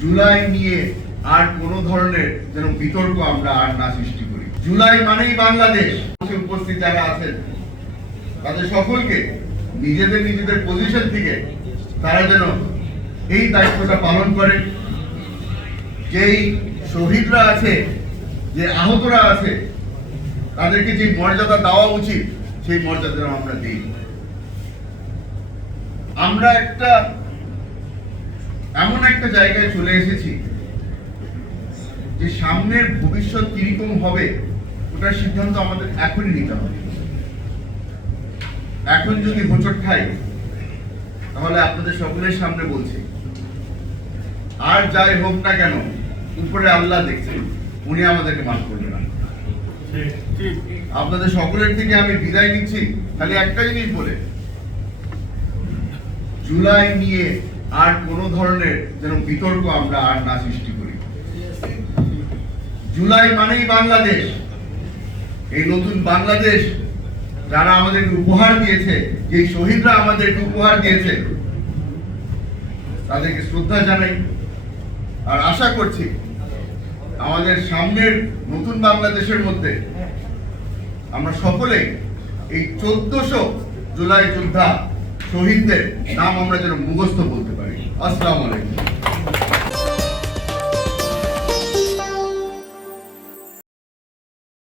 জুলাই নিয়ে আর কোনো ধরনের যেন বিতর্ক আমরা আর না সৃষ্টি করি। জুলাই মানেই বাংলাদেশ। উপস্থিত যারা আছেন তাদের সকলকে নিজেদের পজিশন থেকে তারা যেন এই দায়িত্বটা পালন করেন। যেই শহীদরা আছে, যে আহতরা আছে, তাদেরকে যে মর্যাদা দেওয়া উচিত সেই মর্যাদা আমরা দিই। আমরা এমন একটা জায়গায় চলে এসেছি যে সামনের ভবিষ্যৎ কিরকম হবে ওটার সিদ্ধান্ত আমাদের এখনই নিতে হবে। এখন যদি হোঁচট খাই তাহলে আপনাদের সকলের সামনে বলছি, আর যাই হোক না কেন উপরে আল্লাহ দেখছেন, উনি আমাদেরকে মাফ করবেন না। আপনাদের সকলের থেকে আমি বিদায় নিচ্ছি খালি একটা জিনিস বলে, জুলাই নিয়ে আর কোন ধরনের যেন বিতর্ক আমরা আর না সৃষ্টি করি। জুলাই মানেই বাংলাদেশ। এই নতুন বাংলাদেশ যারা আমাদেরকে উপহার দিয়েছে, যে শহীদরা আমাদেরকে উপহার দিয়েছে, তাদেরকে শ্রদ্ধা জানাই। আর আশা করছি আমাদের সামনের নতুন বাংলাদেশের মধ্যে আমরা সকলে এই 1400 জুলাই যোদ্ধা শহীদদের নাম আমরা যেন মুখস্থ বলতে পারি। আসসালামু আলাইকুম।